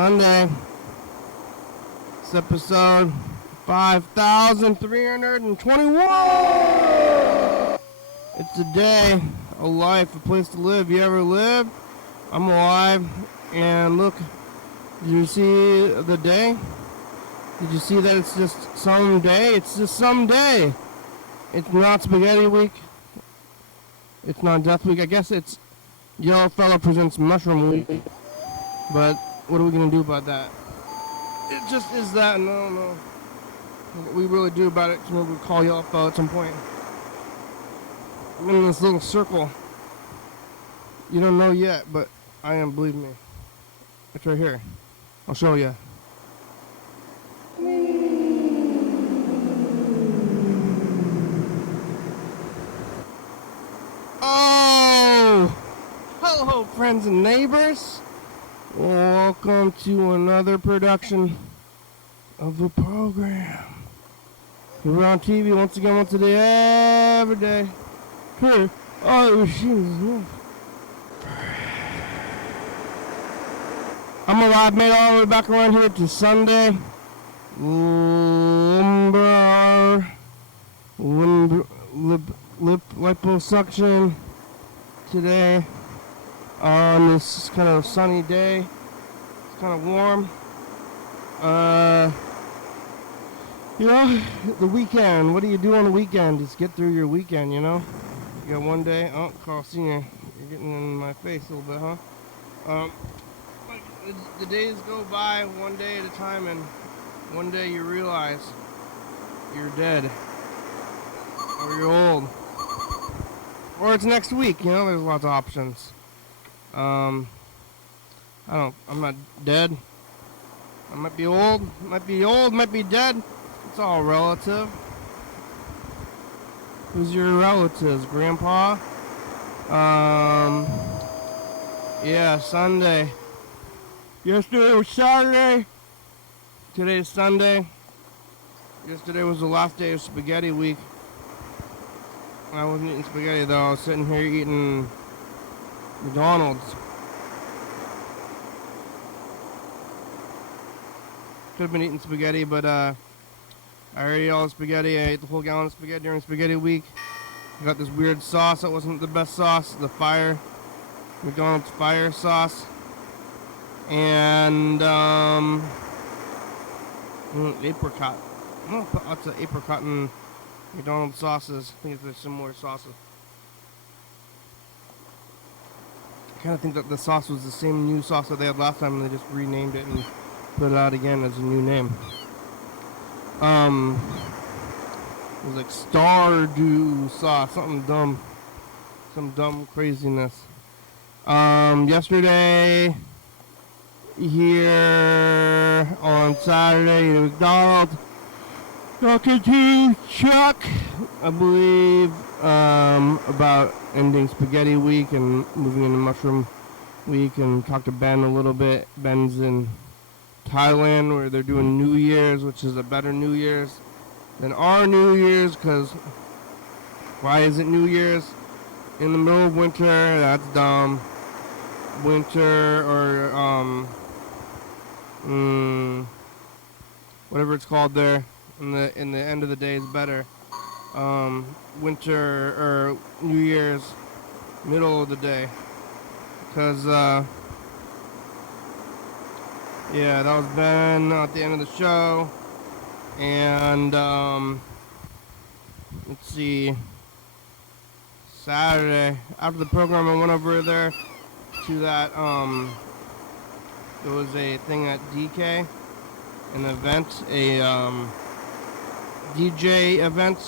Sunday. It's episode 5,321. It's a day, a life, a place to live. You ever live? I'm alive. And look, did you see the day? Did you see that it's just some day? It's just some day. It's not Spaghetti Week. It's not Death Week. I guess it's Yellow Fella Presents Mushroom Week. But what are we going to do about that? It just is that, and I don't know what we really do about it. Maybe we'll call Yellow Fella at some point. I'm in this little circle. You don't know yet, but I am, believe me. It's right here. I'll show you. Oh! Hello, friends and neighbors. Welcome to another production of the program. We're on TV once again, once a day, every day. Here. Oh, shoes. I'm alive, made all the way back around here to Sunday. Liposuction today on this kind of sunny day. It's kind of warm. You know, the weekend. What do you do on the weekend? Just get through your weekend, you know? You got one day. Oh, Carl Sr., you're getting in my face a little bit, huh? The days go by one day at a time, and one day you realize you're dead, or you're old, or it's next week. You know, there's lots of options. I'm not dead. I might be old, might be dead. It's all relative. Who's your relatives? Grandpa? Yeah, Sunday. Yesterday was Saturday. Today's Sunday. Yesterday was the last day of Spaghetti Week. I wasn't eating spaghetti though. I was sitting here eating McDonald's. Could have been eating spaghetti, but I already ate all the spaghetti. I ate the whole gallon of spaghetti during Spaghetti Week. I got this weird sauce that wasn't the best sauce. The McDonald's fire sauce. And apricot. No, lots of apricot and McDonald's sauces. I think they're similar sauces. I kind of think that the sauce was the same new sauce that they had last time, and they just renamed it and put it out again as a new name. It was like Stardew sauce, something dumb, some dumb craziness. Yesterday. Here on Saturday at McDonald's, talking to Chuck, I believe, about ending Spaghetti Week and moving into Mushroom Week, and talked to Ben a little bit. Ben's in Thailand where they're doing New Year's, which is a better New Year's than our New Year's, because why is it New Year's in the middle of winter? That's dumb. Winter or whatever it's called there in the end of the day is better. Winter or New Year's, middle of the day, because yeah, that was Ben at the end of the show. And let's see, Saturday after the program I went over there to that there was a thing at DK, an event, a DJ event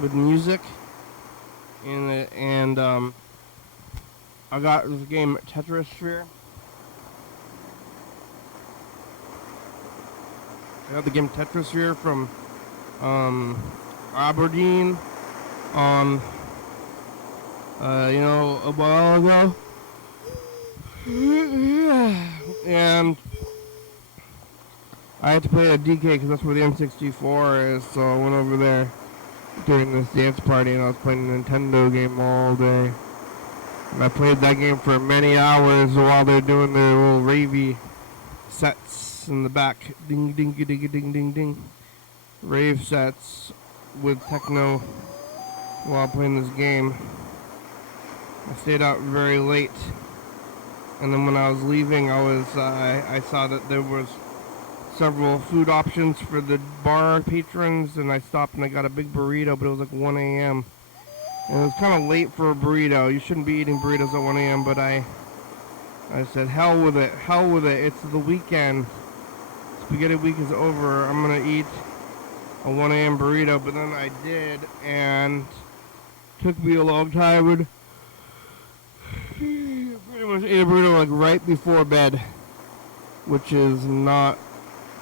with music, and I got this game Tetrasphere. I got the game Tetrasphere from Aberdeen on a while ago. And I had to play at DK because that's where the N64 is, so I went over there during this dance party and I was playing a Nintendo game all day. And I played that game for many hours while they're doing their little ravey sets in the back. Ding, ding, ding, ding, ding, ding, ding. Rave sets with techno while playing this game. I stayed out very late, and then when I was leaving, I saw that there was several food options for the bar patrons, and I stopped and I got a big burrito, but it was like 1 a.m. and it was kind of late for a burrito. You shouldn't be eating burritos at 1 a.m., but I said, hell with it, it's the weekend. Spaghetti week is over. I'm gonna eat a 1 a.m. burrito, but then I did, and it took me a long time, and pretty much ate a burrito like right before bed, which is not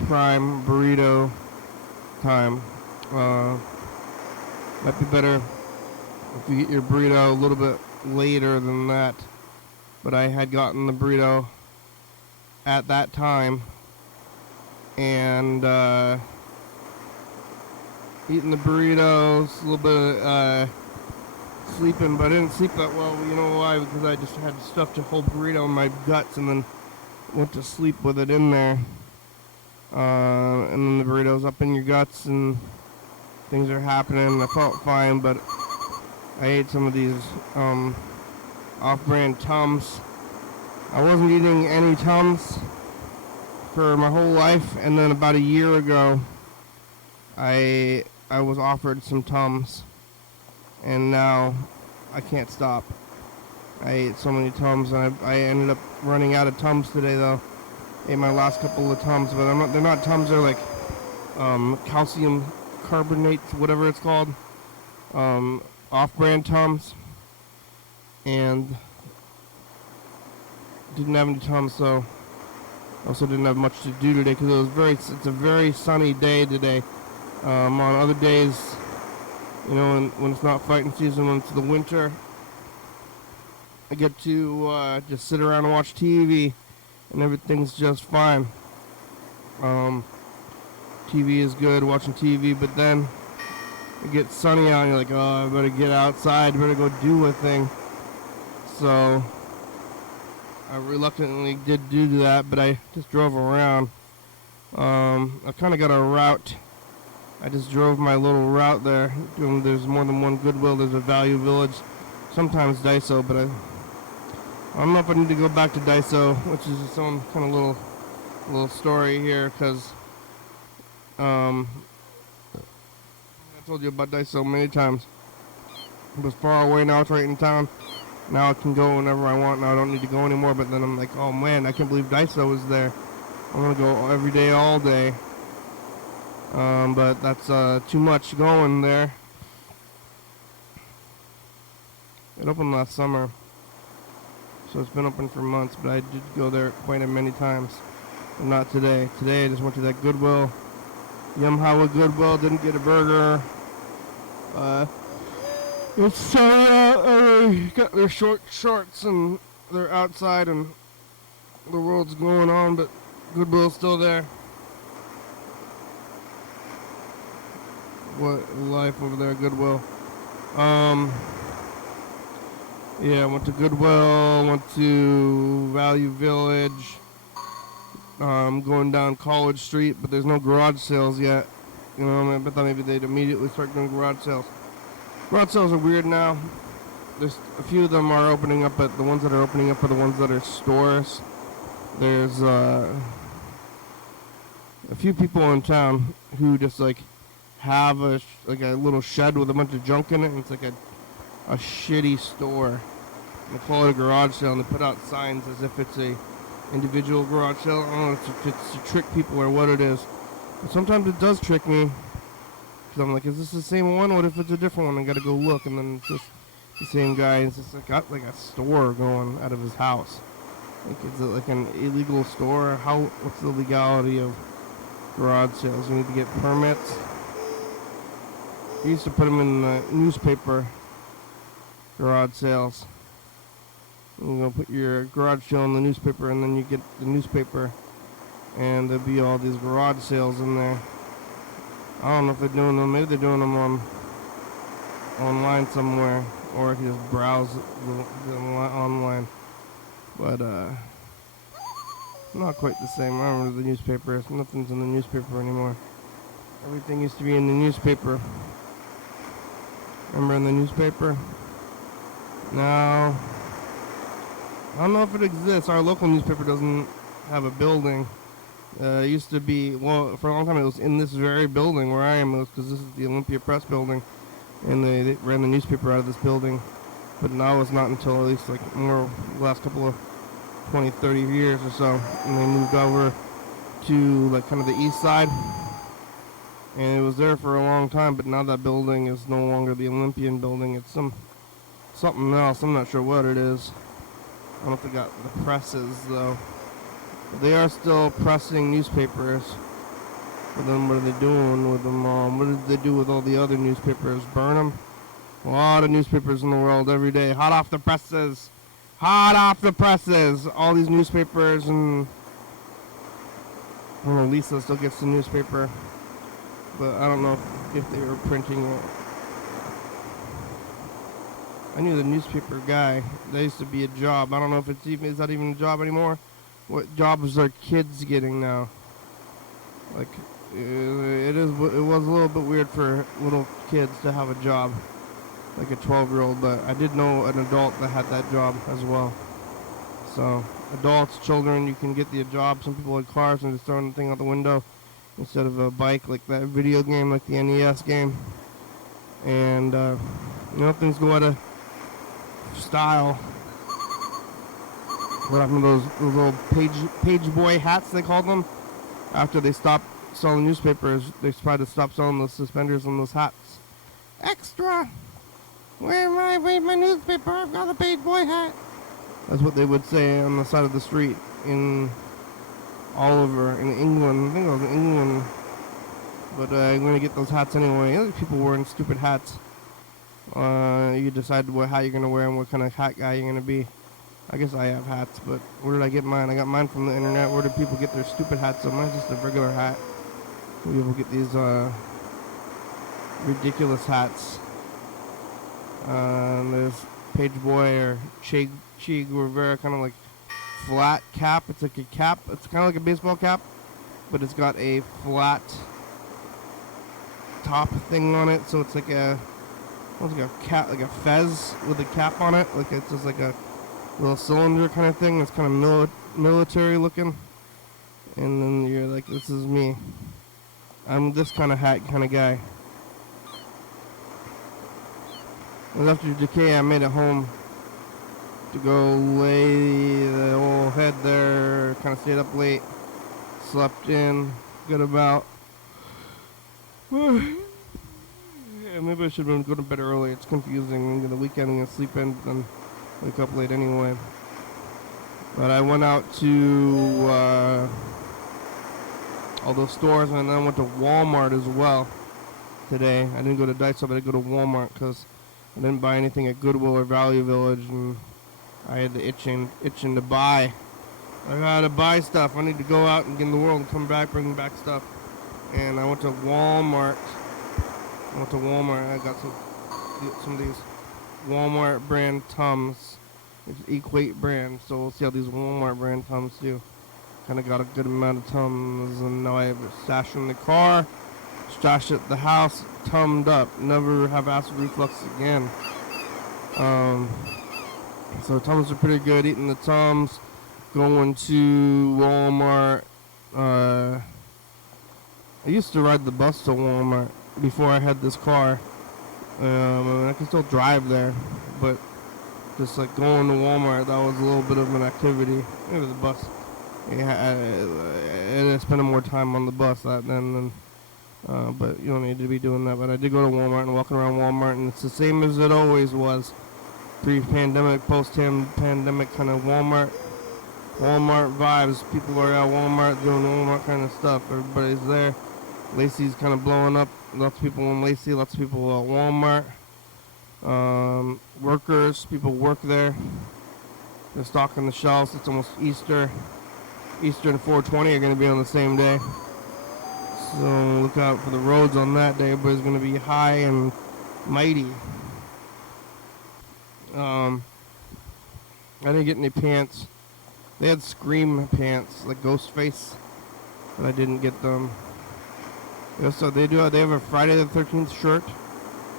prime burrito time. Might be better if you get your burrito a little bit later than that, but I had gotten the burrito at that time, and eating the burritos, a little bit sleeping, but I didn't sleep that well. You know why? Because I just had stuffed a whole burrito in my guts and then went to sleep with it in there. And then the burrito's up in your guts and things are happening. I felt fine, but I ate some of these off-brand Tums. I wasn't eating any Tums for my whole life, and then about a year ago, I was offered some Tums, and now I can't stop. I ate so many Tums, and I ended up running out of Tums today, though. Ate my last couple of Tums, but they're not Tums, they're like calcium carbonate, whatever it's called, off-brand Tums, and didn't have any Tums, so also didn't have much to do today because it's a very sunny day today. On other days, you know, when it's not fighting season, when it's the winter, I get to just sit around and watch TV, and everything's just fine. TV is good, watching TV, but then it gets sunny out, and you're like, oh, I better get outside, better go do a thing. So I reluctantly did do that, but I just drove around. I kind of got a route. I just drove my little route there. There's more than one Goodwill. There's a Value Village, sometimes Daiso, but I don't know if I need to go back to Daiso, which is its own kind of little story here, because I told you about Daiso many times. It was far away, now it's right in town. Now I can go whenever I want. Now I don't need to go anymore, but then I'm like, oh man, I can't believe Daiso was there. I want to go every day, all day. But that's too much going there. It opened last summer, so it's been open for months, but I did go there quite a many times. But not today. Today I just went to that Goodwill. Yumhawa Goodwill, didn't get a burger. It's sunny out, and they got their short shorts and they're outside and the world's going on, but Goodwill's still there. What life over there, Goodwill. Yeah, went to Goodwill, went to Value Village, going down College Street, but there's no garage sales yet. You know, I thought maybe they'd immediately start doing garage sales. Garage sales are weird now. There's a few of them are opening up, but the ones that are opening up are the ones that are stores. There's a few people in town who just like have a little shed with a bunch of junk in it, and it's like a shitty store. They call it a garage sale, and they put out signs as if it's a individual garage sale. I don't know if it's to trick people or what it is, but sometimes it does trick me. Cause I'm like, is this the same one? What if it's a different one? I gotta go look, and then it's just the same guy. It's just like got like a store going out of his house. Like, is it like an illegal store? What's the legality of garage sales? You need to get permits. We used to put them in the newspaper. Garage sales. You're gonna put your garage sale in the newspaper, and then you get the newspaper, and there'll be all these garage sales in there. I don't know if they're doing them. Maybe they're doing them online somewhere, or I can just browse online. But Not quite the same. I remember the newspapers. Nothing's in the newspaper anymore. Everything used to be in the newspaper. Remember in the newspaper? Now, I don't know if it exists. Our local newspaper doesn't have a building. It used to be, well, for a long time it was in this very building where I am, because this is the Olympia Press building, and they ran the newspaper out of this building. But now it's not until at least like more the last couple of 20, 30 years or so, and they moved over to like kind of the east side, and it was there for a long time. But now that building is no longer the Olympian building. It's something else. I'm not sure what it is. I don't know if they got the presses though. But they are still pressing newspapers. But then what are they doing with them all? What did they do with all the other newspapers? Burn them? A lot of newspapers in the world every day. Hot off the presses. Hot off the presses. All these newspapers, and I don't know, Lisa still gets the newspaper. But I don't know if they were printing it. I knew the newspaper guy. That used to be a job. I don't know if is that even a job anymore? What jobs are kids getting now? Like, it was a little bit weird for little kids to have a job, like a 12-year-old. But I did know an adult that had that job as well. So adults, children, you can get the job. Some people had cars and just throwing the thing out the window instead of a bike, like that video game, like the NES game. And things go out of style. What happened to those little page boy hats, they called them? After they stopped selling newspapers, they tried to stop selling those suspenders and those hats. Extra! Where's my newspaper? I've got a page boy hat. That's what they would say on the side of the street all over in England. I think it was in England. But I'm going to get those hats anyway. Other people wearing stupid hats. You decide what hat you're going to wear and what kind of hat guy you're going to be. I guess I have hats, but where did I get mine? I got mine from the internet. Where do people get their stupid hats? So mine's just a regular hat. People get these ridiculous hats. There's Page Boy or Che Guevara, kind of like flat cap. It's like a cap. It's kind of like a baseball cap, but it's got a flat top thing on it. So it's like a cap, like a fez with a cap on it. Like it's just like a little cylinder kind of thing. It's kind of military looking. And then you're like, this is me. I'm this kind of hat kind of guy. And after decay, I made it home to go lay the old head there. Kind of stayed up late, slept in, good about. Yeah, maybe I should have been going to bed early. It's confusing. The weekend I'm going to sleep in and wake up late anyway. But I went out to all those stores, and then I went to Walmart as well today. I didn't go to Daiso, but I go to Walmart because I didn't buy anything at Goodwill or Value Village, and I had the itching to buy. I gotta buy stuff. I need to go out and get in the world and come back, bring back stuff. And I went to Walmart. I got some of these Walmart brand Tums. It's Equate brand, so we'll see how these Walmart brand Tums do. Kind of got a good amount of Tums, and now I have a stash in the car, stash at the house, tummed up. Never have acid reflux again. So Tums are pretty good. Eating the Tums, going to Walmart. I used to ride the bus to Walmart before I had this car. I can still drive there, but just like going to Walmart, that was a little bit of an activity. It was a bus. I spent more time on the bus than but you don't need to be doing that. But I did go to Walmart and walking around Walmart, and it's the same as it always was. Pre-pandemic, post-pandemic kind of Walmart vibes. People are at Walmart doing Walmart kind of stuff. Everybody's there. Lacey's kind of blowing up. Lots of people in Lacey, lots of people at Walmart. Workers, people work there. They're stocking the shelves. It's almost Easter. Easter and 420 are going to be on the same day. So look out for the roads on that day. Everybody's going to be high and mighty. I didn't get any pants They had Scream pants, like Ghostface, but I didn't get them. Yeah, so they have a Friday the 13th shirt,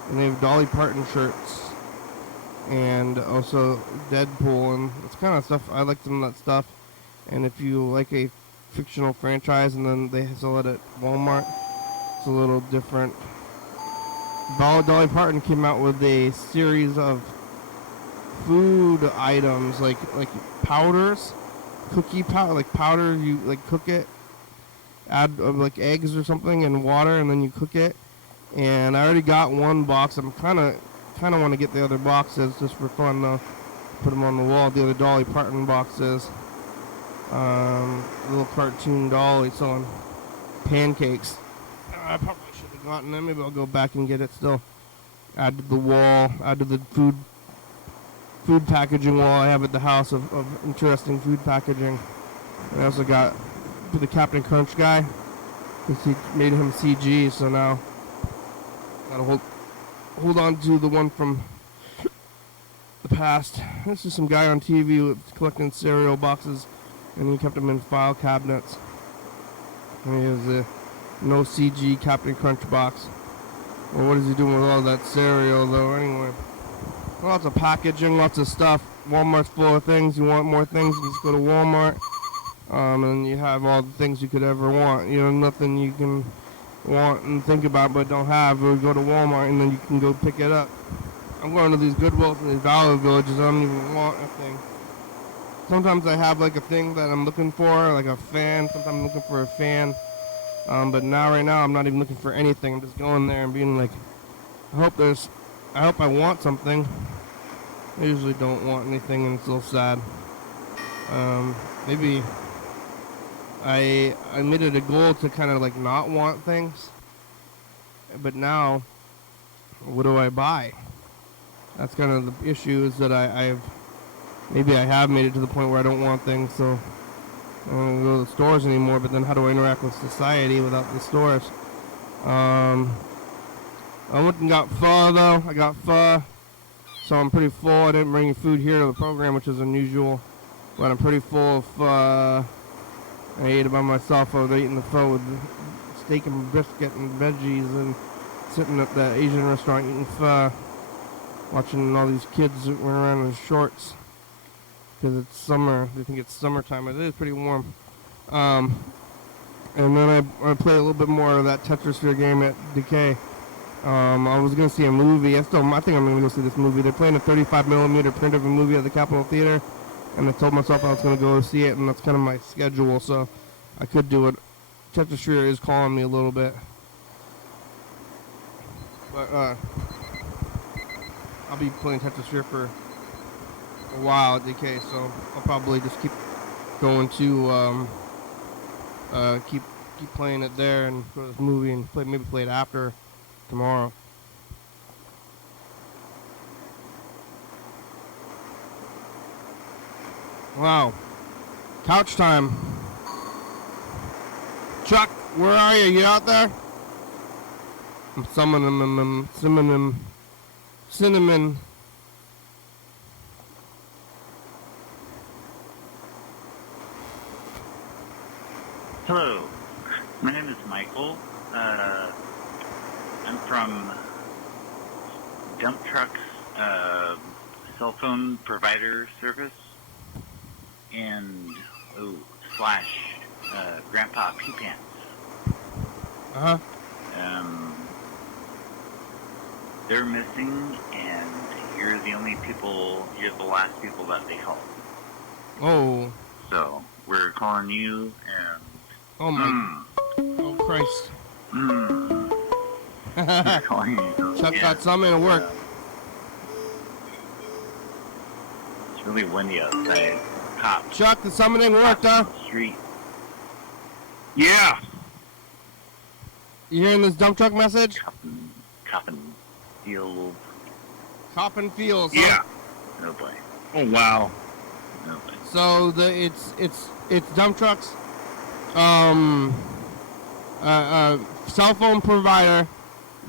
and they have Dolly Parton shirts, and also Deadpool, and it's kind of stuff. I like some of that stuff. And if you like a fictional franchise, and then they sell it at Walmart, it's a little different. Dolly Parton came out with a series of food items, like powders, cookie powder, like powder. You like cook it, add like eggs or something and water, and then you cook it. And I already got one box. I'm kind of want to get the other boxes just for fun though. Put them on the wall. The other Dolly Parton boxes. Little cartoon Dolly selling pancakes. I probably should have gotten them. Maybe I'll go back and get it still. Add to the wall. Add to the food packaging wall I have at the house of interesting food packaging. And I also got the Captain Crunch guy. He made him CG, so now gotta hold on to the one from the past. This is some guy on TV with collecting cereal boxes, and he kept them in file cabinets. And he has a no CG Captain Crunch box. Well, what is he doing with all that cereal, though, anyway? Lots of packaging, lots of stuff. Walmart's full of things. You want more things, you just go to Walmart. And you have all the things you could ever want. You know, nothing you can want and think about but don't have. Or go to Walmart and then you can go pick it up. I'm going to these Goodwills and these Dollar Villages. I don't even want a thing. Sometimes I have like a thing that I'm looking for, like a fan. Sometimes I'm looking for a fan. But right now I'm not even looking for anything. I'm just going there and being like, I hope I want something. I usually don't want anything, and it's a little sad. Maybe I made it a goal to kind of like not want things, but now, what do I buy? That's kind of the issue, is that maybe I have made it to the point where I don't want things, so I don't go to the stores anymore. But then how do I interact with society without the stores? I went and got pho though. I got pho, so I'm pretty full. I didn't bring any food here to the program, which is unusual, but I'm pretty full of pho. I ate it by myself. I was eating the pho with steak and brisket and veggies, and sitting at the Asian restaurant eating pho, watching all these kids run around in shorts because it's summer. They think it's summertime. It is pretty warm. And then I played a little bit more of that Tetrasphere game at Decay. I was going to see a movie. I think I'm going to go see this movie. They're playing a 35mm print of a movie at the Capitol Theater, and I told myself I was going to go see it, and that's kind of my schedule, so I could do it. Tetrasphere is calling me a little bit. But I'll be playing Tetrasphere for a while at Decay, so I'll probably just keep going to keep playing it there and go to this movie and maybe play it after tomorrow. Wow. Couch time. Chuck, where are you? You out there? I'm summoning him. Cinnamon. Hello, my name is Michael. I'm from Dump Truck's cell phone provider service and / Grandpa Pee Pants. Uh-huh. They're missing, and you're the last people that they called. Oh. So, we're calling you, and... Oh my... Oh, Christ. We're calling you. Chuck got something to work. It's really windy outside. Cops. Chuck, the summoning worked, huh? Street. Yeah. You hearing this dump truck message? Coppin Field. Coppin Fields. Yeah. No boy. Oh wow. No boy. So it's dump trucks. Cell phone provider.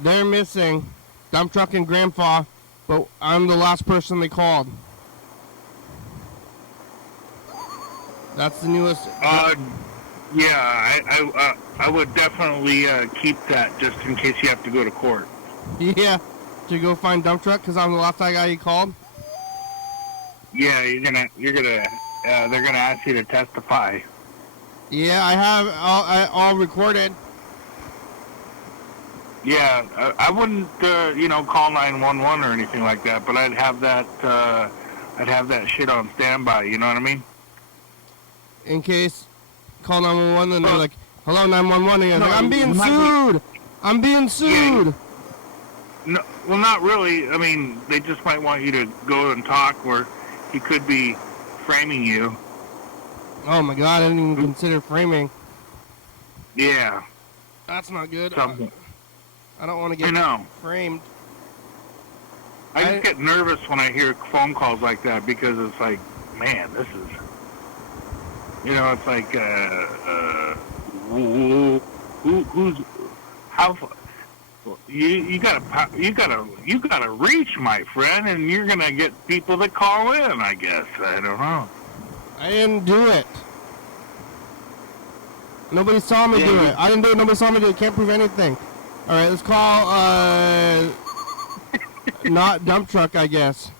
They're missing. Dump truck and grandpa, but I'm the last person they called. That's the newest. Yeah, I would definitely keep that just in case you have to go to court. Yeah. To go find dump truck because I'm the last guy you called. Yeah, they're gonna ask you to testify. Yeah, I have all recorded. Yeah, I wouldn't, call 911 or anything like that, but I'd have that shit on standby. You know what I mean? In case, call 911 and they're like, "Hello, 911." And you're like, "I'm being not sued. I'm being sued." No, well, not really. I mean, they just might want you to go and talk, or he could be framing you. Oh my God! I didn't even consider framing. Yeah. That's not good. Something. I don't want to get framed. I just get nervous when I hear phone calls like that because it's like, man, this is, it's like, who's how. You gotta reach, my friend, and you're gonna get people that call in. I guess I don't know. I didn't do it. Nobody saw me do it. I didn't do it. Nobody saw me do it. Can't prove anything. All right, let's call not dump truck, I guess.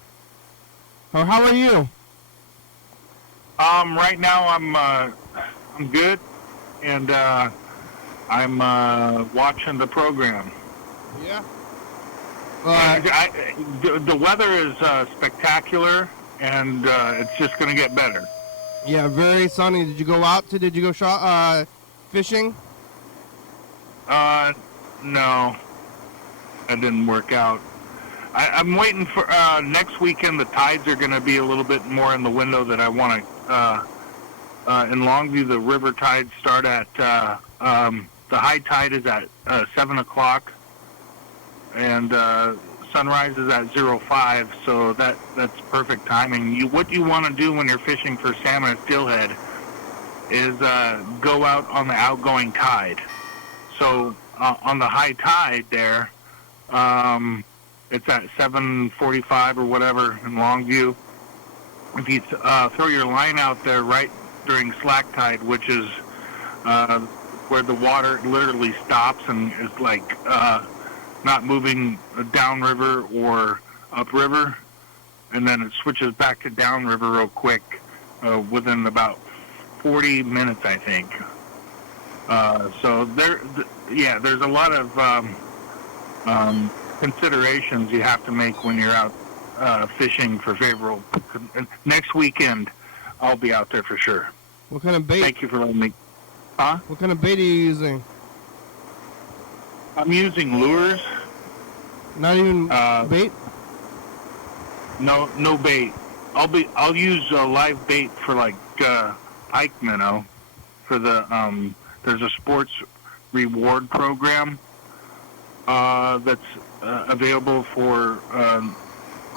Oh, how are you? Right now I'm good, and I'm watching the program. Yeah. The weather is spectacular, and it's just going to get better. Yeah, very sunny. Did you go out to? Did you go fishing? No, that didn't work out. I'm waiting for next weekend. The tides are going to be a little bit more in the window that I want to. In Longview, the river tides start at the high tide is at 7 o'clock, and sunrise is at 05. So that's perfect timing. What you want to do when you're fishing for salmon at steelhead is go out on the outgoing tide. So on the high tide there, it's at 7:45 or whatever in Longview. If you throw your line out there right during slack tide, which is where the water literally stops and is like not moving downriver or upriver, and then it switches back to downriver real quick within about 40 minutes, I think. So there's a lot of considerations you have to make when you're out fishing for favorable. Next weekend, I'll be out there for sure. What kind of bait? Thank you for letting me. Huh? What kind of bait are you using? I'm using lures. Not even bait? No bait. I'll use live bait for like pike minnow for the there's a sports reward program that's available for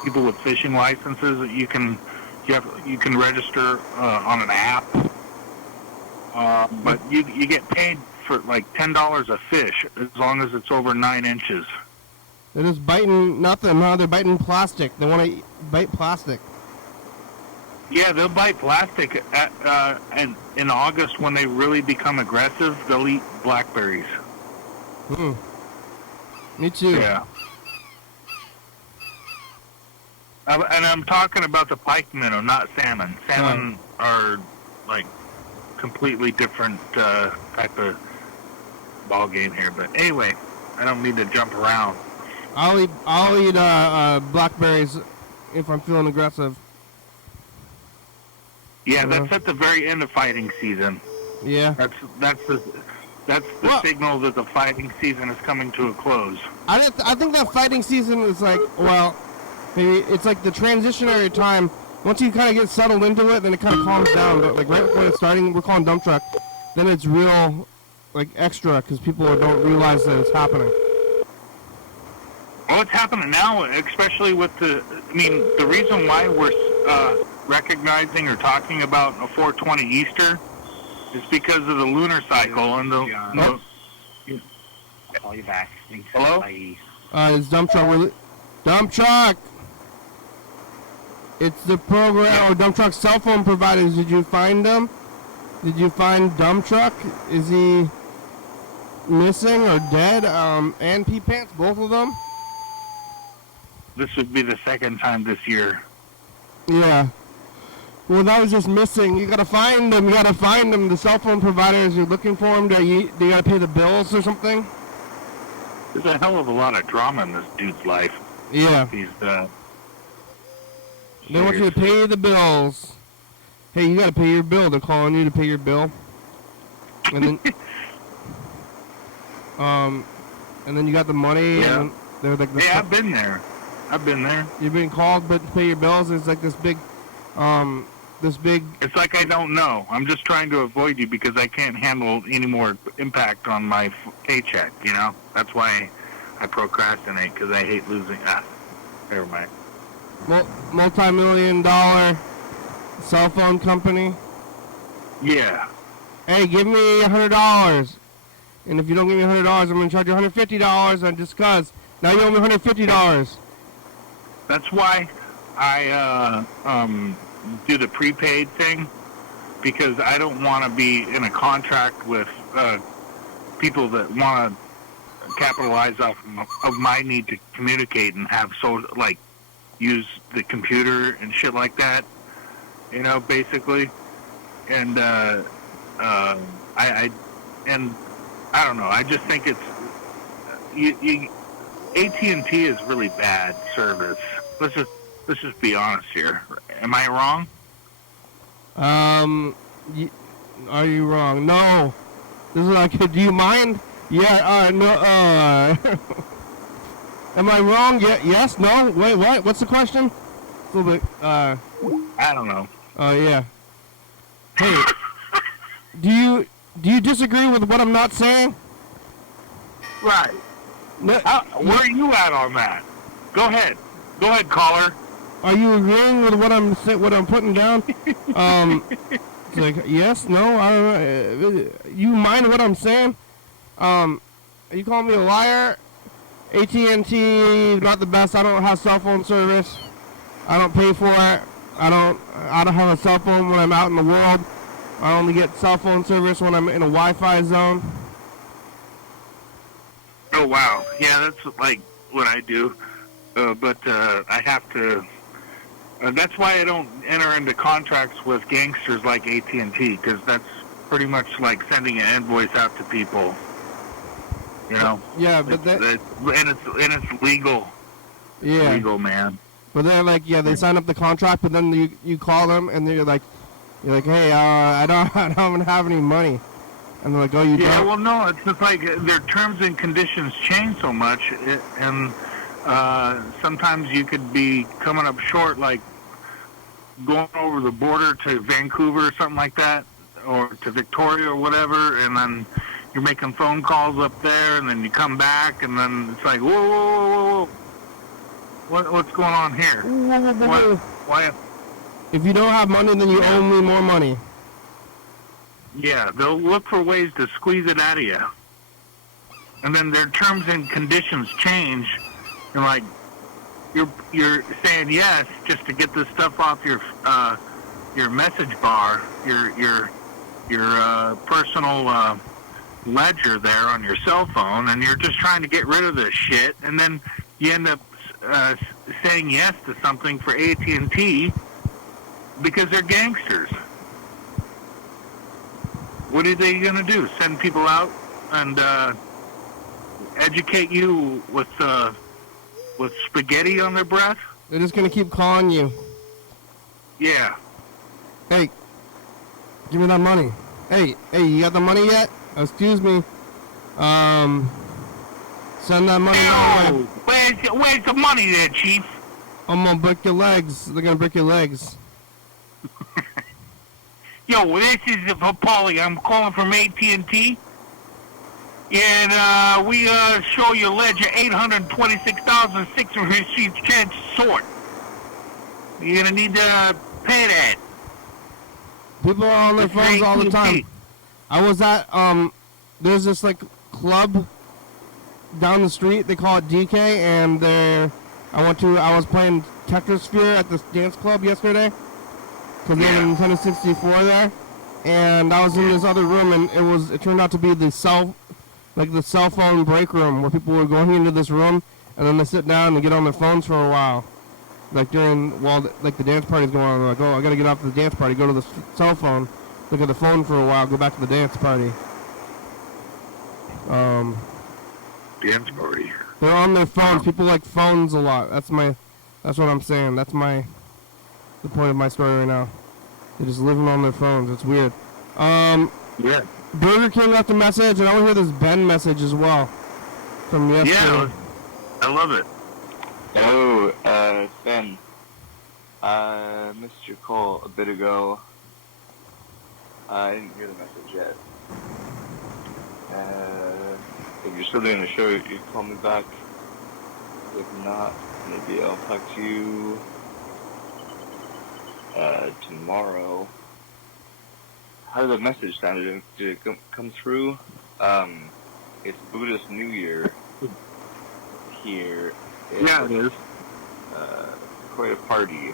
people with fishing licenses that you can register on an app. But you get paid for like $10 a fish as long as it's over 9 inches. They're just biting nothing, huh? They're biting plastic. They want to bite plastic. Yeah, they'll bite plastic and in August when they really become aggressive, they'll eat blackberries. Me too. Yeah. And I'm talking about the pike minnow, not salmon. Salmon are like completely different type of ball game here. But anyway, I don't need to jump around. I'll eat blackberries if I'm feeling aggressive. Yeah, that's at the very end of fighting season. Yeah. That's the signal that the fighting season is coming to a close. I think that fighting season is like, well, maybe it's like the transitionary time. Once you kind of get settled into it, then it kind of calms down. But like right before it's starting, we're calling dump truck. Then it's real, like extra, because people don't realize that it's happening. Well, it's happening now, especially with the reason why we're recognizing or talking about a 420 Easter is because of the lunar cycle and the. I'll call you back. Thanks. Hello? Bye. It's dump truck. Dump truck. It's the program or dump truck cell phone providers. Did you find them? Did you find Dump Truck? Is he missing or dead? And Pee Pants, both of them? This would be the second time this year. Yeah. Well, that was just missing. You gotta find them. You gotta find them. The cell phone providers, you're looking for them. They gotta pay the bills or something? There's a hell of a lot of drama in this dude's life. Yeah. He's, They want you to pay the bills. Hey, you gotta pay your bill. They're calling you to pay your bill. And then, and then you got the money. Yeah. And they're like, Yeah, I've been there. You've been called, but to pay your bills. It's like this big. It's like I don't know. I'm just trying to avoid you because I can't handle any more impact on my paycheck, you know? That's why I procrastinate, because I hate losing. Never mind. Multi-million-dollar cell phone company. Yeah. Hey, give me $100. And if you don't give me $100, I'm going to charge you $150 on just because. Now you owe me $150. That's why I do the prepaid thing, because I don't want to be in a contract with people that want to capitalize off of my need to communicate and have use the computer and shit like that, you know, basically. And I don't know. I just think it's AT&T is really bad service. Let's just be honest here. Am I wrong? Are you wrong? No. This is like, do you mind? Yeah, no, am I wrong? Yeah, yes, no? Wait, what? What's the question? A little bit, I don't know. Oh, yeah. Hey, do you disagree with what I'm not saying? Right. No, Where are you at on that? Go ahead, caller. Are you agreeing with what I'm putting down? It's like, yes, no, I don't know. You mind what I'm saying? You calling me a liar? AT&T, not the best. I don't have cell phone service. I don't pay for it. I don't have a cell phone when I'm out in the world. I only get cell phone service when I'm in a Wi-Fi zone. Oh, wow. Yeah, that's like what I do. But I have to... that's why I don't enter into contracts with gangsters like AT&T, because that's pretty much like sending an invoice out to people. You know? Yeah, but it's legal. Yeah. Legal, man. But they're like, yeah, they sign up the contract, but then you call them and you're like, hey, I don't have any money. And they're like, oh, you don't? Yeah, well, no, it's just like their terms and conditions change so much, and sometimes you could be coming up short, like going over the border to Vancouver or something like that, or to Victoria or whatever, and then you're making phone calls up there, and then you come back, and then it's like, whoa. What's going on here? Why? If you don't have money, then you owe me more money. Yeah, they'll look for ways to squeeze it out of you. And then their terms and conditions change. And like, you're saying yes just to get this stuff off your message bar, your personal ledger there on your cell phone, and you're just trying to get rid of this shit, and then you end up saying yes to something for AT&T because they're gangsters. What are they going to do? Send people out and educate you with spaghetti on their breath? They're just going to keep calling you. Yeah. Hey, give me that money. Hey, you got the money yet? Excuse me. Send that money my way. Where's the money there, Chief? I'm going to break your legs. They're going to break your legs. Yo, this is for Paulie. I'm calling from AT&T. And we show your ledger $826,006 receipts can't sort. You're going to need to pay that. People are on their phones all the time. I was at, there's this, like, club down the street. They call it DK, and I was playing Tetrasphere at this dance club yesterday. Because they have a Nintendo 64 there. and I was in this other room, and it turned out to be the cell phone break room where people were going into this room, and then they sit down and get on their phones for a while, like while the dance party's going on. They're like, oh, I gotta get off the dance party, go to the cell phone, look at the phone for a while, go back to the dance party. Dance party. They're on their phones. People like phones a lot. That's what I'm saying. That's the point of my story right now. They're just living on their phones. It's weird. Yeah. Burger King left a message, and I want to hear this Ben message as well from yesterday. Yeah, I love it. Hello, it's Ben. I missed your call a bit ago. I didn't hear the message yet. If you're still doing the show, you can call me back. If not, maybe I'll talk to you tomorrow. How did the message sound? Did it come through? It's Buddhist New Year here. Yeah, it is. Quite a party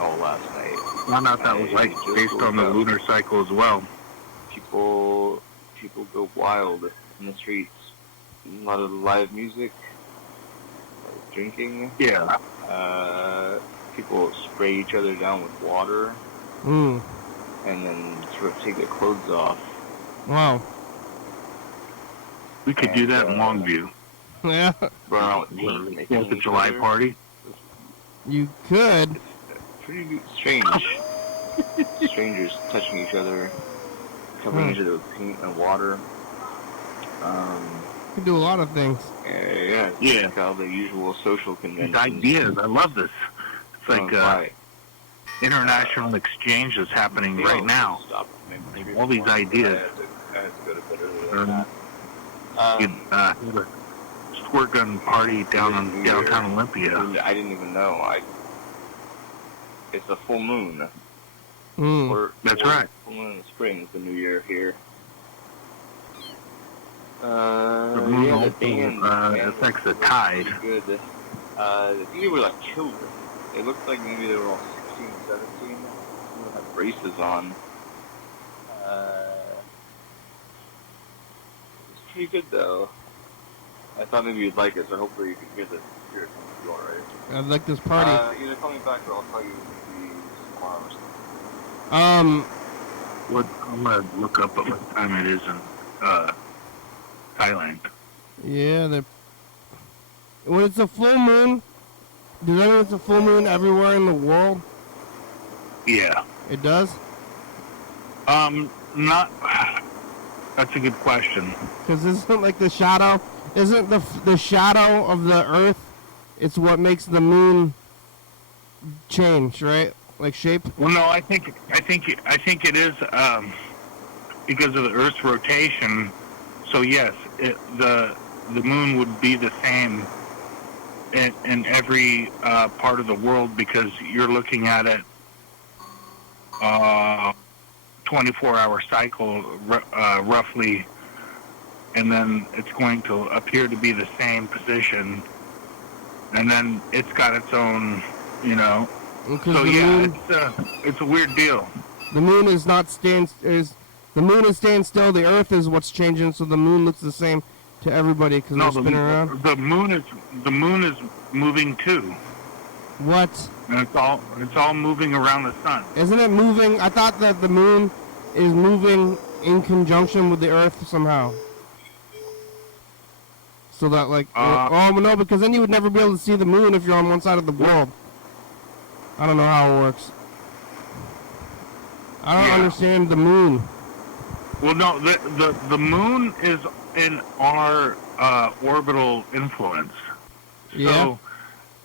all last night. Found out that was like based on the lunar cycle as well. People go wild in the streets. A lot of live music, drinking. Yeah. People spray each other down with water. Mm. And then sort of take their clothes off. Wow. We could do that in Longview. Yeah. Run around with paint, making The each July other. party. You could. Pretty strange. Strangers touching each other, covering each other with paint and water. You can do a lot of things. Yeah. Yeah. Like all the usual social These conventions. ideas, I love this. It's like Right. international exchange is happening right now. Stop. Maybe All these ideas. I had to go to bed earlier than Had a squirt gun party down in downtown Olympia. I didn't even know. It's a full moon. Mm. That's right. Full moon in the spring is the new year here. The moon yeah, also the band affects the was tide. pretty good. I think they were like children. It looked like maybe they were all 16, 17. Some of them had braces on. It was pretty good though. I thought maybe you'd like it, so hopefully you can hear it come through alright. I like this party. Either call me back or I'll tell you maybe tomorrow or something. I'm gonna look up at what time it is in Thailand. Yeah, when it's a full moon, does that mean it's a full moon everywhere in the world? Yeah. It does? Not. That's a good question. Because isn't like the shadow, isn't the shadow of the Earth, it's what makes the moon change, right? Like shape? Well, no, I think it is because of the Earth's rotation. So yes, the moon would be the same in every part of the world because you're looking at it 24-hour cycle roughly, and then it's going to appear to be the same position, and then it's got its own, So yeah, it's a weird deal. The moon is not staying still. The Earth is what's changing, so the moon looks the same to everybody because they're spinning around. The moon is moving too. What? And it's all moving around the sun. Isn't it moving? I thought that the moon is moving in conjunction with the Earth somehow. So that no, because then you would never be able to see the moon if you're on one side of the world. I don't know how it works. I don't understand the moon. Well, no, the moon is in our orbital influence. Yeah. So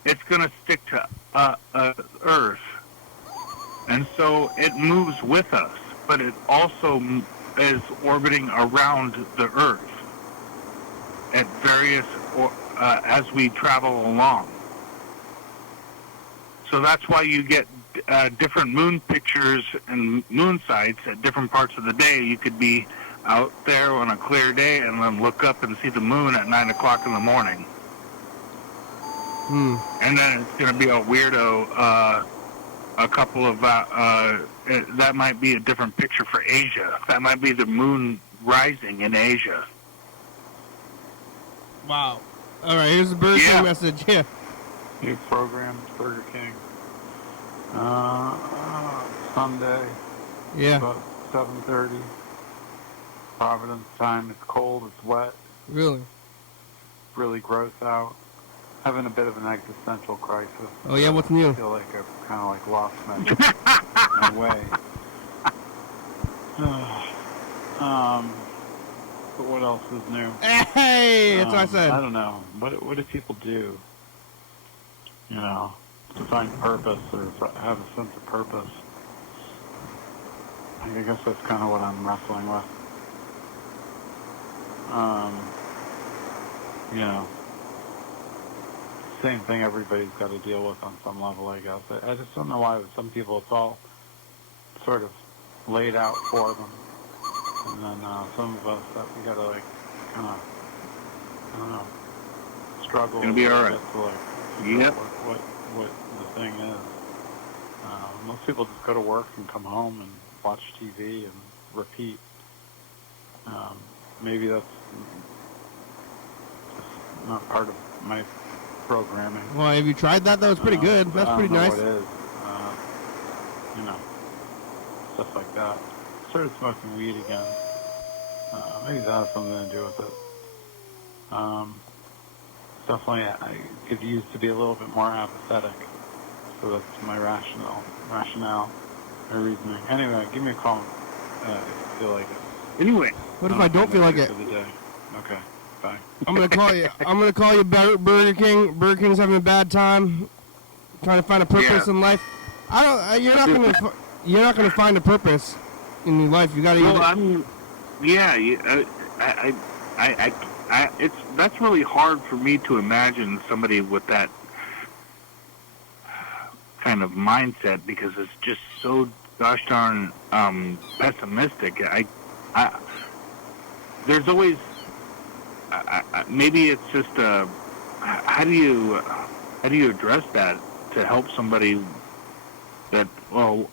it's going to stick to Earth. And so it moves with us, but it also is orbiting around the Earth at various, as we travel along. So that's why you get different moon pictures and moon sights at different parts of the day. You could be out there on a clear day and then look up and see the moon at 9 o'clock in the morning. And then it's going to be a weirdo a couple of that might be a different picture for Asia. That might be the moon rising in Asia. Wow. All right, here's the Burger King message. Yeah. New program, Burger King. Sunday. Yeah. About 7:30. Providence time. It's cold. It's wet. Really? Really gross out. Having a bit of an existential crisis. Oh yeah, what's new? I feel like I've kind of like lost my way. But what else is new? Hey, that's what I said. I don't know. What do people do? You know, to find purpose or have a sense of purpose. I guess that's kind of what I'm wrestling with. You know, same thing everybody's got to deal with on some level, I guess. I just don't know why with some people it's all sort of laid out for them. And then some of us that we got to like kind of, I don't know, struggle Gonna be all right. to like figure out what the thing is. Most people just go to work and come home and watch TV and repeat. Maybe that's just not part of my programming. Well, have you tried that? That was pretty good. That's pretty nice. I don't know what it is. You know, stuff like that. Started smoking weed again. Maybe that has something to do with it. Definitely, I could use to be a little bit more apathetic. So that's my rationale, my reasoning. Anyway, give me a call if you feel like it. Anyway. What if I don't feel like it? For the day. Okay, bye. I'm gonna call you. I'm gonna call you Burger King. Burger King's having a bad time, trying to find a purpose in life. I don't. You're not gonna. You're not gonna find a purpose in your life. You gotta. Well, I mean, yeah. It's that's really hard for me to imagine somebody with that kind of mindset because it's just so gosh darn pessimistic. There's always maybe it's just how do you address that to help somebody that so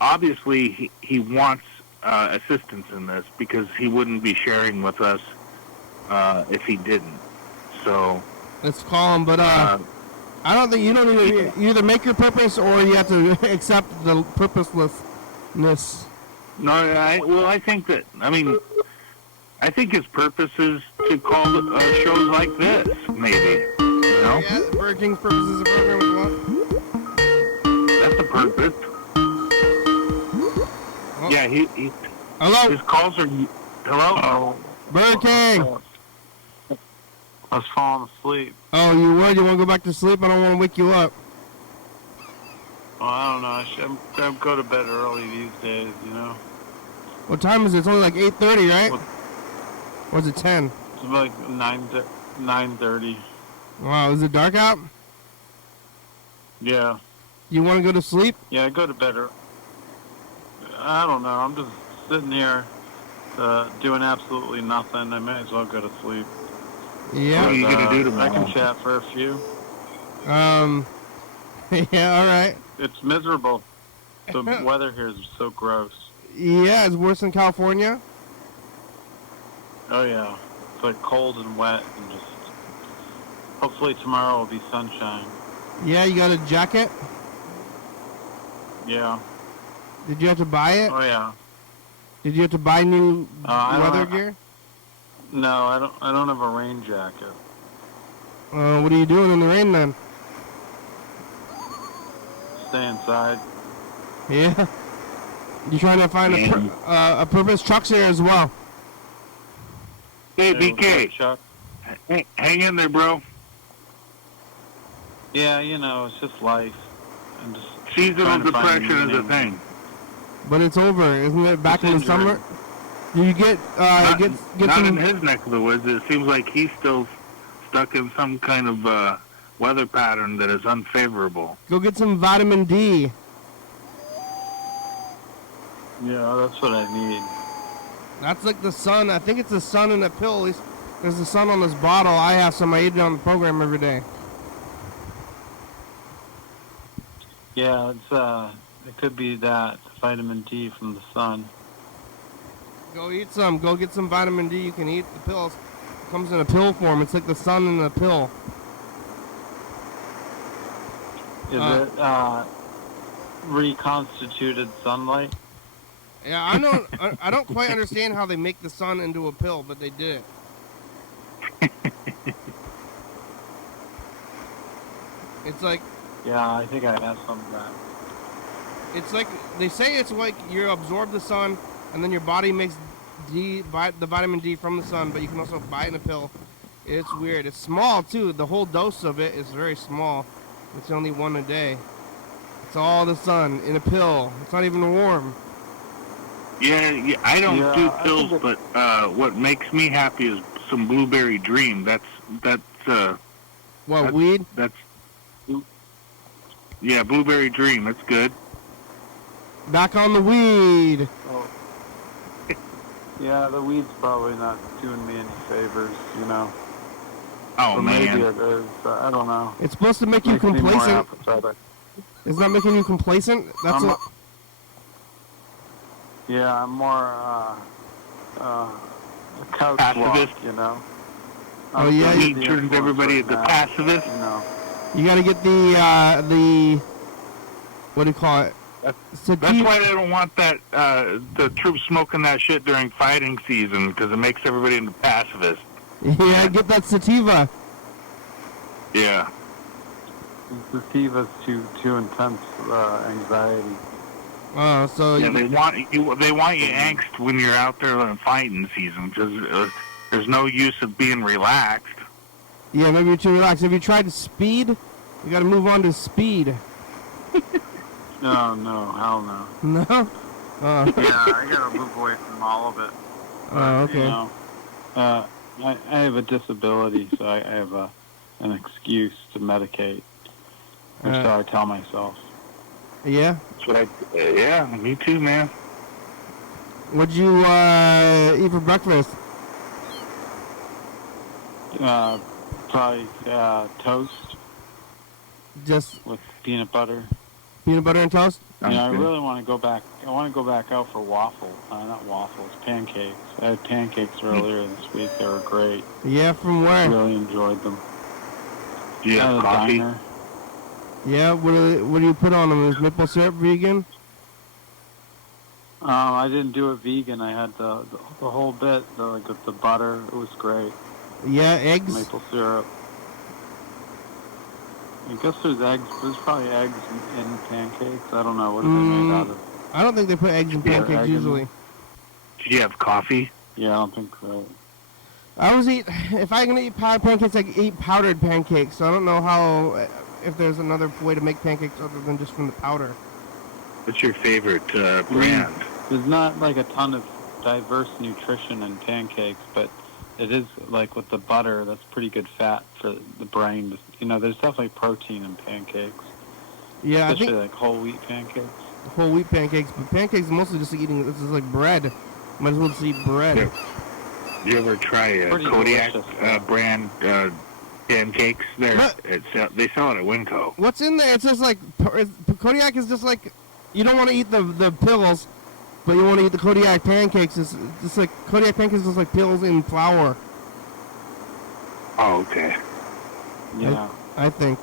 obviously he wants assistance in this because he wouldn't be sharing with us if he didn't. So let's call him, but I don't think you don't either. You either make your purpose or you have to accept the purposelessness. No, I think that. I think his purpose is to call shows like this, maybe. You know? Yeah, Burger King's purpose is a program with what? That's the purpose. Oh. Yeah, he. Hello. His calls are. Hello. Oh. Burger King. I was falling asleep. Oh, you would? You want to go back to sleep? I don't want to wake you up. Well, I don't know. I should go to bed early these days, you know? What time is it? It's only like 8:30, right? Or is it 10? It's like 9:30. Wow, is it dark out? Yeah. You want to go to sleep? Yeah, I go to bed early. I don't know. I'm just sitting here doing absolutely nothing. I may as well go to sleep. Yeah. What are you going to do tomorrow? I can chat for a few. Yeah, all right. It's miserable. The weather here is so gross. Yeah, it's worse than California. Oh, yeah. It's like cold and wet and just... Hopefully tomorrow will be sunshine. Yeah, you got a jacket? Yeah. Did you have to buy it? Oh, yeah. Did you have to buy new weather gear? No, I don't have a rain jacket. What are you doing in the rain then? Stay inside. Yeah. You trying to find a purpose? Chuck's here as well. Hey, Hey, what's BK. up, Chuck? Hang in there, bro. Yeah, you know, it's just life. I'm just Seasonal trying to find depression is a meaning. thing. But it's over, isn't it? Back in the It's injury. summer. Do you get get Not some? in his neck of the woods. It seems like he's still stuck in some kind of weather pattern that is unfavorable. Go get some vitamin D. Yeah, that's what I need. That's like the sun. I think it's the sun in a pill. At least there's the sun on this bottle. I have some. I eat it on the program every day. Yeah, it's It could be that vitamin D from the sun. Go eat some. Go get some vitamin D. You can eat the pills. It comes in a pill form. It's like the sun in a pill. Is it reconstituted sunlight? Yeah, I don't quite understand how they make the sun into a pill, but they did it. It's like, Yeah, I think I have some of that. it's like they say it's like you absorb the sun, and then your body makes the vitamin D from the sun, but you can also buy it in a pill. It's weird. It's small too. The whole dose of it is very small. It's only one a day. It's all the sun in a pill. It's not even warm. Yeah, I don't do I pills, think but what makes me happy is some blueberry dream. That's What, weed? That's yeah, blueberry dream. That's good. Back on the weed. Oh. Yeah, the weed's probably not doing me any favors, you know. Oh Or man. maybe it is. I don't know. It's supposed to make you Makes me more complacent. apathetic. It's not making you complacent. That's I'm what. Yeah, I'm more a couch Pacifist? walk, you know. Oh, yeah, He the turns influence everybody right into now, pacifist. You know. You gotta get the what do you call it? That's Sativa. why they don't want that the troops smoking that shit during fighting season, because it makes everybody into pacifists. Yeah, get that sativa. Yeah. The sativa's too intense anxiety. Oh, so Yeah, they want you angst when you're out there in fighting season, because there's no use of being relaxed. yeah, maybe you're too relaxed. Have you tried speed? You gotta move on to speed. No, hell no. No. Oh. Yeah, I gotta move away from all of it. Oh, okay. You know, I have a disability, so I have an excuse to medicate. Or so I tell myself. Yeah. That's what yeah, me too, man. What'd you eat for breakfast? Probably toast Just with peanut butter. peanut butter and toast? You know, I Okay. really want to go back. I want to go back out for waffles. Not waffles, pancakes. I had pancakes earlier this week. They were great. Yeah, from I where? really enjoyed them. Do you At have a coffee? diner. Yeah, what do you put on them? Is maple syrup vegan? I didn't do it vegan. I had the whole bit, with the butter. It was great. Yeah, eggs? Maple syrup. I guess there's eggs. There's probably eggs in pancakes. I don't know. What are they made out of? I don't think they put eggs in Yeah, pancakes egg in usually. Did you have coffee? Yeah, I don't think so. I always eat, if I'm gonna eat powdered pancakes, I eat powdered pancakes. So I don't know how, if there's another way to make pancakes other than just from the powder. What's your favorite brand? There's not like a ton of diverse nutrition in pancakes, but it is like with the butter, that's pretty good fat for the brain. You know, there's definitely protein in pancakes, Yeah, I especially think like whole wheat pancakes. whole wheat pancakes, but pancakes are mostly just eating, this is like bread. Might as well just eat bread. Yeah. You ever try a Pretty Kodiak delicious. brand pancakes? What? They sell it at Winco. What's in there? It's just like, Kodiak is just like, you don't want to eat the pills, but you want to eat the Kodiak pancakes. It's just like, Kodiak pancakes is just like pills in flour, Oh, okay. Yeah. I think.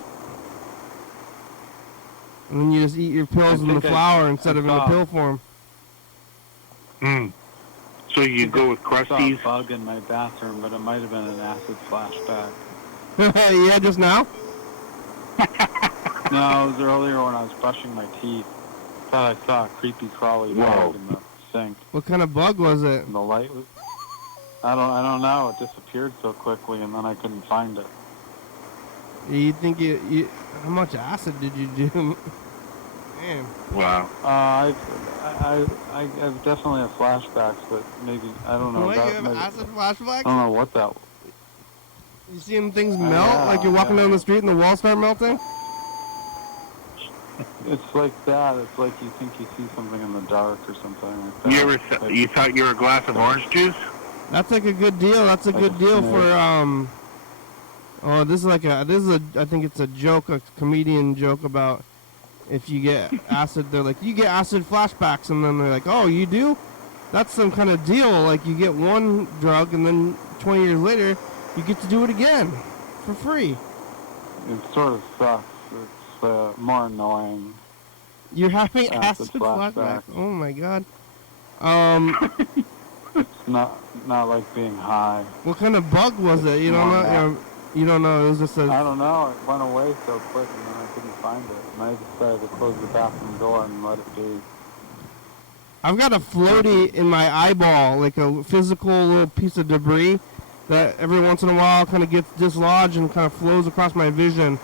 And then you just eat your pills in the think I- flour instead I of in the saw- pill form. Hmm. So you go with I saw a Krusteaz? bug in my bathroom, but it might have been an acid flashback. Yeah, just now? No, it was earlier when I was brushing my teeth. Thought I saw a creepy crawly Whoa. bug in the sink. What kind of bug was it? And the light was... I don't know. It disappeared so quickly, and then I couldn't find it. You think you how much acid did you do? Man. Wow. I definitely have flashbacks, but maybe I don't know. What, you that have maybe- acid I flashbacks? don't know what that. You seeing things melt? Like you're walking yeah. down the street and the walls start melting? It's like that. It's like you think you see something in the dark or something like that. You thought you were a glass of orange juice? That's like a good deal. That's a Like good a deal snake. for oh, this is a I think it's a joke, a comedian joke about if you get acid. They're like, you get acid flashbacks, and then they're like, oh, you do? That's some kind of deal. Like, you get one drug, and then 20 years later, you get to do it again for free. It sort of sucks. It's more annoying. You're having Acid acid flashbacks. flashbacks. Oh my god. It's not like being high. What kind of bug was it? You don't know. You don't know. It was just I a. don't know. It went away so quick, and then I couldn't find it. And I decided to close the bathroom door and let it be. I've got a floaty in my eyeball, like a physical little piece of debris that every once in a while kind of gets dislodged and kind of flows across my vision.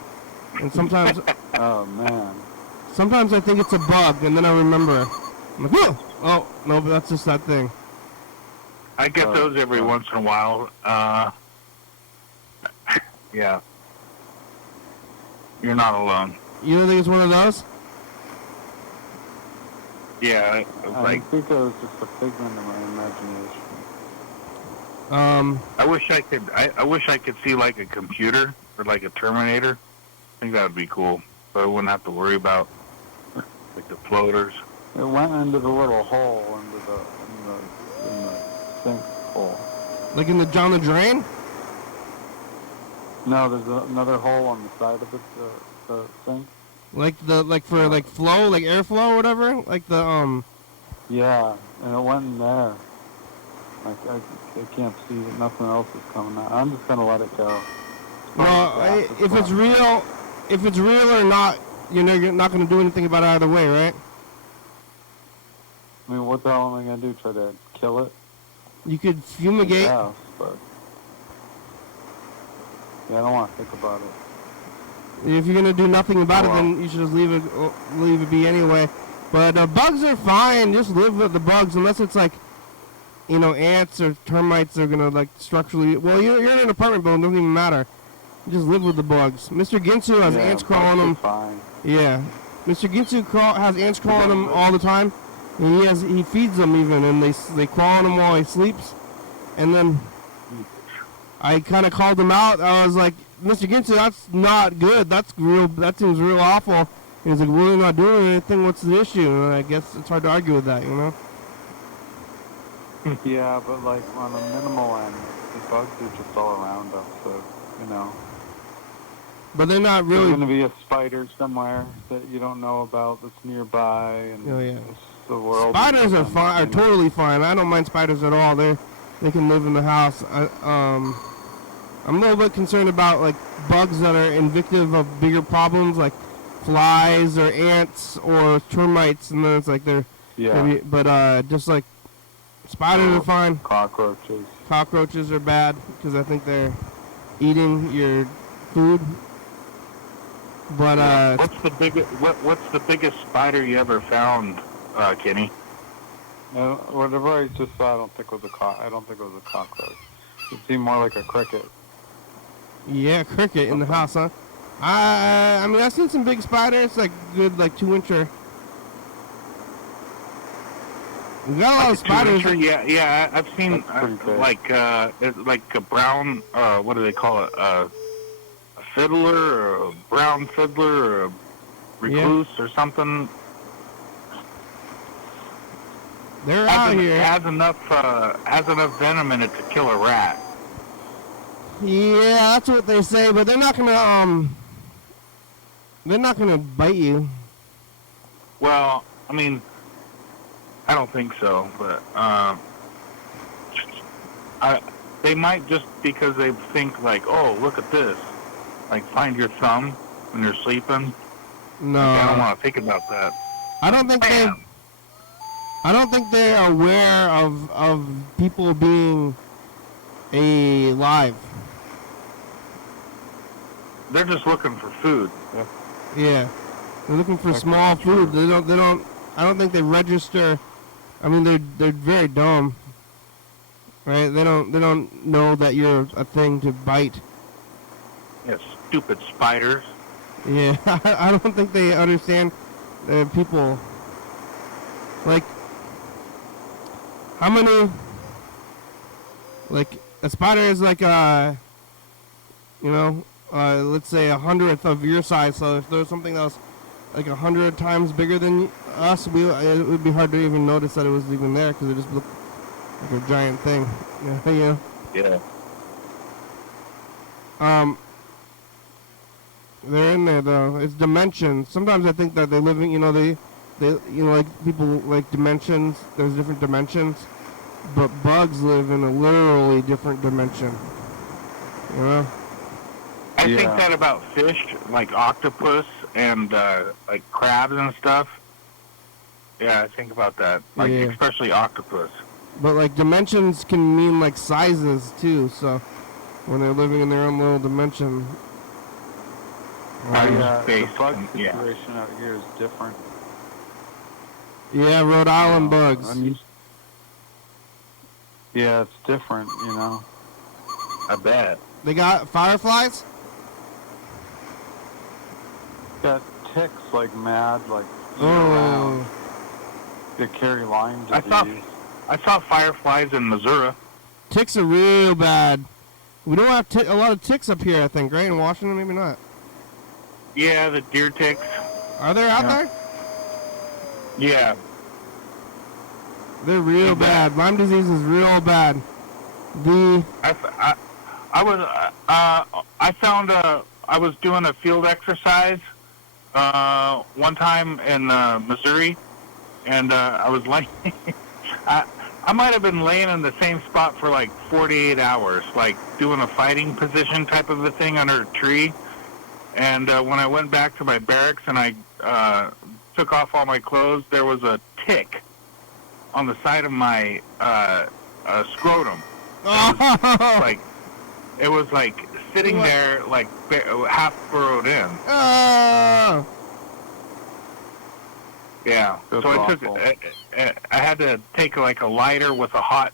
And sometimes, Oh man. sometimes I think it's a bug, and then I remember. I'm like, whoa! Oh no, but that's just that thing. I get those every once in a while. Yeah. You're not alone. You don't think it's one of those? Yeah, it was I like, think it was just a figment of my imagination. I wish I could see like a computer or like a Terminator. I think that would be cool. So I wouldn't have to worry about like the floaters. It went into the little hole in the sink hole. Like in the John the Drain? No, there's another hole on the side of it, the sink. Like for flow, like airflow or whatever? Like the Yeah, and it went in there. I can't see it. Nothing else is coming out. I'm just gonna let it go. Well, if it's real or not, you're not gonna do anything about it either way, right? I mean, what the hell am I gonna do? Try to kill it? You could fumigate. Yeah, but I don't want to think about it. If you're gonna do nothing about it, then you should just leave it be anyway. But bugs are fine. Just live with the bugs, unless it's like, ants or termites are gonna like structurally. Well, you're in an apartment building. Doesn't even matter. You just live with the bugs. Mr. Ginsu has ants crawling him. Fine. Yeah, Mr. Ginsu has ants crawling him all the time, and he feeds them even, and they crawl on him while he sleeps. And then I kind of called him out. I was like, Mr. Ginsu, that's not good. That seems real awful. And he's like, we're not doing anything. What's the issue? And I guess it's hard to argue with that, Yeah, but like on a minimal end, the bugs are just all around us, so But they're not There's really. going to be a spider somewhere that you don't know about that's nearby, and Oh, yeah. the world. Spiders are fine. Are totally fine. I don't mind spiders at all. They can live in the house. I'm a little bit concerned about like bugs that are indicative of bigger problems, like flies or ants or termites, and then it's like they're. Yeah. But just like spiders are fine. Cockroaches. Cockroaches are bad because I think they're eating your food. But what's the biggest spider you ever found, Kenny? No, whatever I just saw, I don't think it was a cockroach. It seemed more like a cricket. yeah, cricket in the house, huh? I mean, I've seen some big spiders, like good, like 2-incher. We got a lot of spiders. Yeah, I've seen That's pretty like a brown, what do they call it? A fiddler or a brown fiddler or a recluse or something. They're out here. Has enough venom in it to kill a rat. Yeah, that's what they say, but they're not gonna bite you. Well, I mean, I don't think so, but they might, just because they think like, oh, look at this, like find your thumb when you're sleeping. No, I don't want to think about that. I don't think they're aware of people being alive. They're just looking for food. Yeah, they're looking for small food. They don't. I don't think they register. I mean, they're very dumb, right? They don't know that you're a thing to bite. Yeah, stupid spiders. Yeah, I don't think they understand people. Like, how many? Like a spider is like let's say 100th of your size. So if there's something else like 100 times bigger than us, it would be hard to even notice that it was even there because it just looked like a giant thing. Yeah. Yeah. They're in there though. It's dimensions. Sometimes I think that they live in, they like people like dimensions. There's different dimensions, but bugs live in a literally different dimension. You know. I think that about fish, like octopus and like crabs and stuff. Yeah, I think about that. Like especially octopus. But like dimensions can mean like sizes too. So when they're living in their own little dimension. The bug situation out here is different. Yeah, Rhode Island bugs. Yeah, it's different, I bet. They got fireflies? Got ticks like mad, like around. They carry Lyme disease. I saw fireflies in Missouri. Ticks are real bad. We don't have a lot of ticks up here, I think, right? In Washington, maybe not. Yeah, the deer ticks. Are they out there? Yeah. They're real bad. Lyme disease is real bad. I was doing a field exercise one time in Missouri, and I was laying. I might have been laying in the same spot for like 48 hours, like doing a fighting position type of a thing under a tree. And when I went back to my barracks and I took off all my clothes, there was a tick on the side of my scrotum. It was like sitting there, like half burrowed in. Yeah. That's so awful. I had to take like a lighter with a hot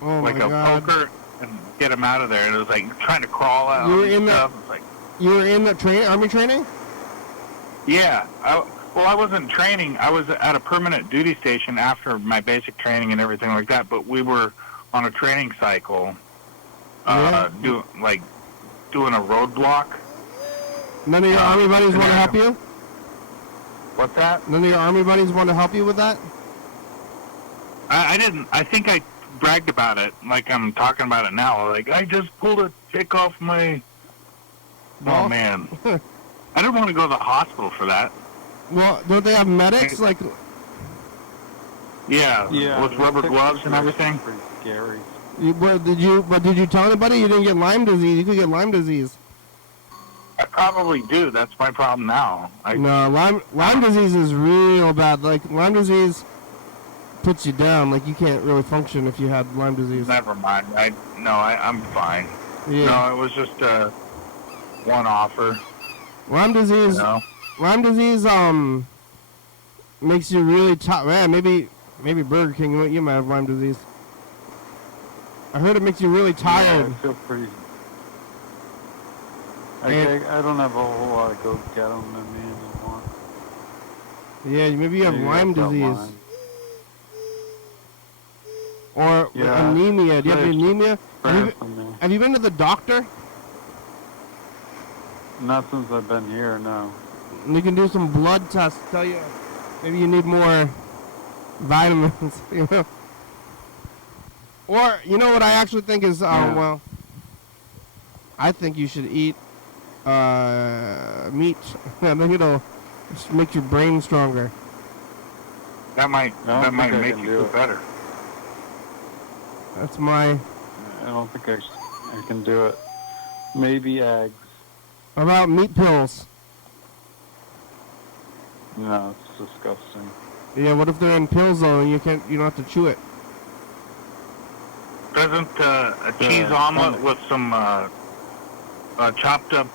poker and get him out of there. And it was like trying to crawl out. You were in stuff. You were in the army training? Yeah. I wasn't training. I was at a permanent duty station after my basic training and everything like that. But we were on a training cycle, doing a roadblock. None of your army buddies want to help you? What's that? None of your army buddies want to help you with that? I didn't. I think I bragged about it, like I'm talking about it now. Like, I just pulled a tick off my... Oh, man. I didn't want to go to the hospital for that. Well, don't they have medics? Like... Yeah, with rubber gloves and everything. Pretty scary. But did you tell anybody you didn't get Lyme disease? You could get Lyme disease. I probably do. That's my problem now. No, Lyme disease is real bad. Like, Lyme disease puts you down. Like, you can't really function if you had Lyme disease. Never mind. I'm fine. Yeah. No, it was just one offer. Lyme disease. Lyme disease makes you really tired. Man, maybe Burger King, you might have Lyme disease. I heard it makes you really tired. Yeah, I feel pretty... I don't have a whole lot of go get 'em in me anymore. Yeah, maybe you have Lyme disease. Or anemia. Do you have anemia? Have you been to the doctor? Not since I've been here, no. You can do some blood tests. Tell you maybe you need more vitamins. Or you know what I actually think is well, I think you should eat meat. I think it'll make your brain stronger. That might make you feel better. That's my... I don't think I can do it. Maybe eggs. How about meat pills? No, it's disgusting. Yeah, what if they're in pills though and you don't have to chew it? Doesn't a cheese omelet with some chopped up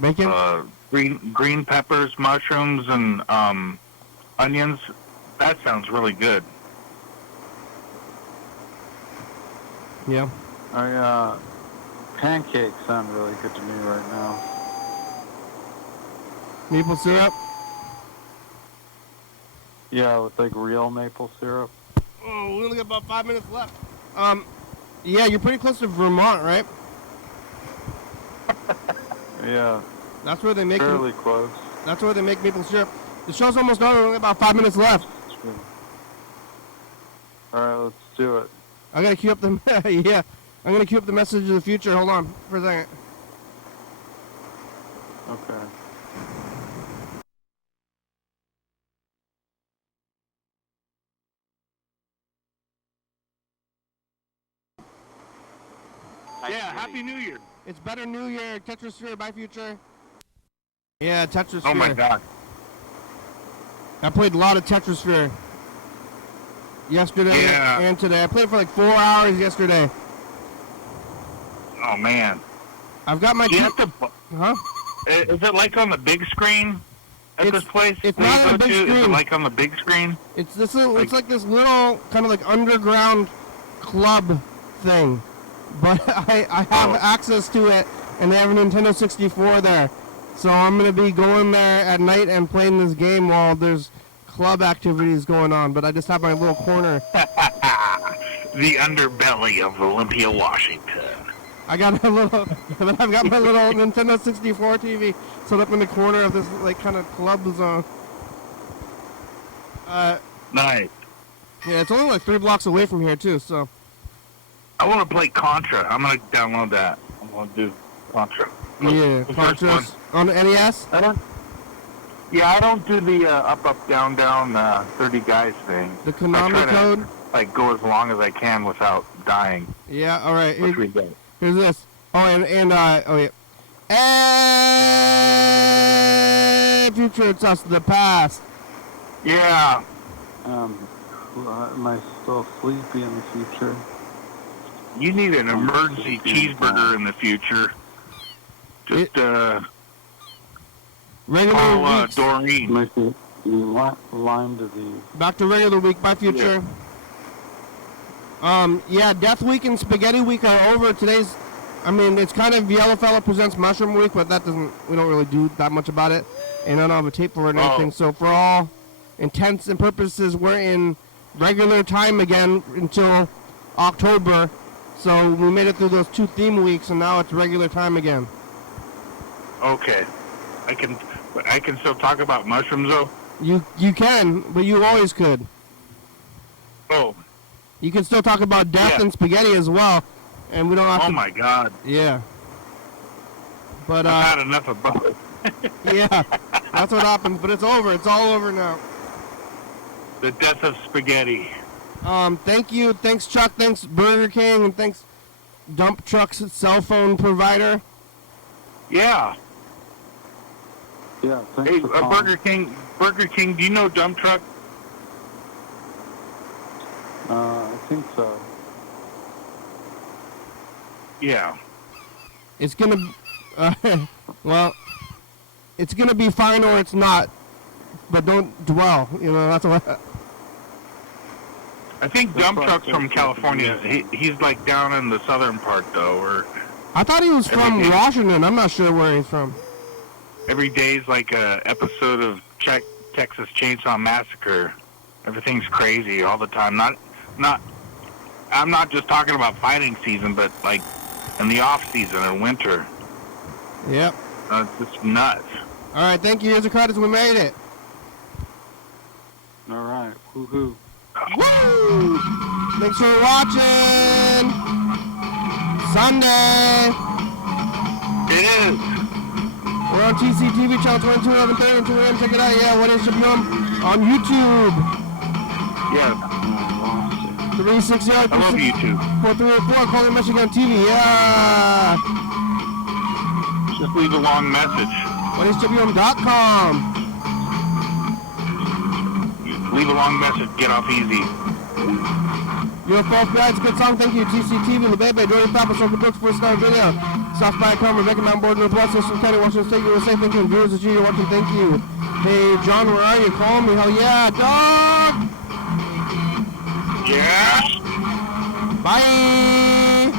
bacon, green peppers, mushrooms, and onions? That sounds really good. Yeah. Pancakes sound really good to me right now. Maple syrup? Yeah, with like real maple syrup. Oh, we only got about 5 minutes left. Yeah, you're pretty close to Vermont, right? Yeah, That's where they make. fairly close. That's where they make maple syrup. The show's almost done. Only about 5 minutes left. All right, let's do it. I gotta queue up the yeah. I'm gonna queue up the message of the future. Hold on for a second. Okay. Yeah, Happy New Year. It's better New Year. Tetrasphere, bye future. Yeah, Tetrasphere. Oh my God. I played a lot of Tetrasphere yesterday Yeah. and today. I played for like 4 hours yesterday. Oh man. I've got my. Do you have to? Huh? Is it like on the big screen at It's- this place? it's where not you on go the big to? Is it screen. like on the big screen? It's this. It's like this little kind of like underground club thing, but I have Oh. access to it, and they have a Nintendo 64 there. So I'm gonna be going there at night and playing this game while there's club activities going on. But I just have my little corner. The underbelly of Olympia, Washington. I got a little. I've got my little Nintendo 64 TV set up in the corner of this like kind of club zone. Nice. Yeah, it's only like 3 blocks away from here too. So. I want to play Contra. I'm gonna download that. I want to do Contra. Yeah, The first one. Contras on the NES. I don't. Yeah, I don't do the up, down, 30 guys thing. The I try Konami to, code. like, go as long as I can without dying. Yeah. All right. Which we did. Here's this. Oh, and oh yeah. And future, it's us, the past. Yeah. Am I still sleepy in the future? You need an emergency cheeseburger in the future. Just Regular call weeks. Doreen. Might be Lyme disease. Back to regular week by future. Yeah, Death Week and Spaghetti Week are over. Today's, I mean, it's kind of Yellow Fella Presents Mushroom Week, but that doesn't, we don't really do that much about it. And I don't have a tape for it or anything. So for all intents and purposes, we're in regular time again until October. So we made it through those 2 theme weeks, and now it's regular time again. Okay. I can still talk about mushrooms, though? You can, but you always could. Oh. You can still talk about death Yeah. and spaghetti as well, and we don't have Oh, to. my God. Yeah. But I've had enough of both. yeah, that's what happens. But it's over. It's all over now. The death of spaghetti. Thank you. Thanks, Chuck. Thanks, Burger King, and thanks, Dump Truck's cell phone provider. Yeah. Yeah, thanks Hey, for calling. Burger King, do you know Dump Truck? I think so. Yeah. It's gonna, well, it's gonna be fine or it's not. But don't dwell. You know, that's what. I think That's Dump right, Truck's from that's California. He's like down in the southern part, though, where I thought he was from Every day. Washington. I'm not sure where he's from. every day's like a episode of Texas Chainsaw Massacre. Everything's crazy all the time. I'm not just talking about fighting season, but like in the off season or winter. Yep. It's just nuts. All right. Thank you. Here's the credits. We made it. All right. Woohoo. Woo! Thanks for watching. Sunday. It is. We're on TCTV channel 22, 11:30, and 2 a.m. Check it out. Yeah, YDHWM on YouTube. Yeah. 360 I love YouTube. 4384 Calling Michigan TV. Yeah. Just leave a long message. YDHWM.com. Leave a long message. Get off easy. Your False Bride's a good song. Thank you. TCTV, LeBebe, Dory Papa, Soka Brooks, 4-star video. South by Carmen, Rebecca Mountain Board, Northwest, Thurston County, Washington State, USA. Thank you. And viewers that you're watching, thank you. Hey, John, where are you? Call me. Hell yeah, dog. Yeah. Bye.